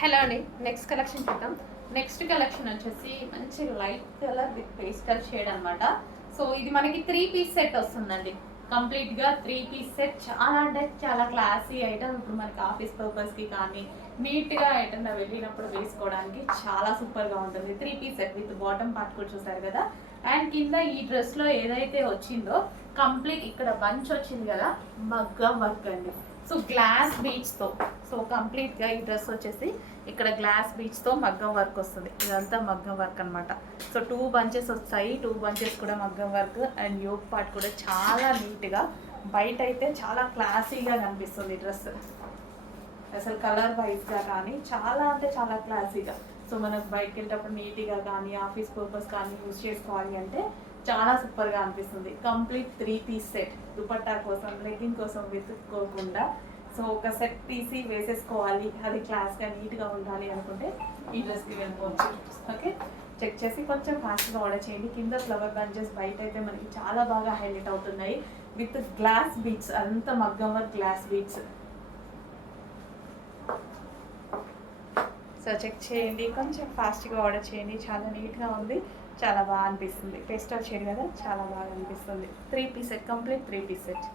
Hello అండి, next collection చూద్దాం. Next collection వచ్చేసి మంచి light colour with pastel shade అనమాట. సో ఇది మనకి 3 పీస్ సెట్ వస్తుందండి. కంప్లీట్గా 3 పీస్ సెట్. చాలా అంటే చాలా క్లాసీ ఐటమ్. ఇప్పుడు మనకి ఆఫీస్ పర్పస్కి కానీ నీట్గా ఎటన్నా వెళ్ళినప్పుడు వేసుకోవడానికి చాలా సూపర్గా ఉంటుంది. 3 piece set with bottom part కూడా చూసారు కదా. అండ్ కింద ఈ డ్రెస్లో ఏదైతే వచ్చిందో కంప్లీట్ ఇక్కడ బంచ్ వచ్చింది కదా, మగ్గం వర్క్ అండి. సో గ్లాస్ బీడ్స్తో, సో కంప్లీట్గా ఈ డ్రెస్ వచ్చేసి ఇక్కడ గ్లాస్ బీడ్స్తో మగ్గం వర్క్ వస్తుంది. ఇదంతా మగ్గం వర్క్ అనమాట. సో 2 బంచెస్ వస్తాయి. 2 బంచెస్ కూడా మగ్గం వర్క్. అండ్ యోక్ పార్ట్ కూడా చాలా నీట్గా, బయట అయితే చాలా క్లాసీగా కనిపిస్తుంది డ్రెస్. అసలు కలర్ వైజ్గా కానీ చాలా అంటే చాలా క్లాసీగా. సో మనకు బయటకు వెళ్ళేటప్పుడు నీట్గా కానీ ఆఫీస్ పర్పస్ కానీ యూజ్ చేసుకోవాలి అంటే చాలా సూపర్గా అనిపిస్తుంది. Complete 3 piece set. దుపట్టా కోసం, లెగ్గింగ్ కోసం వెతుక్కోకుండా సో ఒక సెట్ తీసి వేసేసుకోవాలి, అది క్లాస్గా నీట్గా ఉండాలి అనుకుంటే ఈ డ్రెస్కి వెళ్ళిపోవచ్చు. ఓకే, చెక్ చేసి కొంచెం ఫాస్ట్గా ఆర్డర్ చేయండి. కింద ఫ్లవర్ బంచెస్ బయట అయితే మనకి చాలా బాగా హైలైట్ అవుతున్నాయి విత్ గ్లాస్ బీడ్స్. అంత మగ్గం work glass beads. So check చేయండి, కొంచెం ఫాస్ట్గా ఆర్డర్ చేయండి. చాలా నీట్గా ఉంది, చాలా బాగా అనిపిస్తుంది. పేస్టల్ షేడ్ కదా, చాలా బాగా అనిపిస్తుంది. 3 piece set, complete 3 piece set.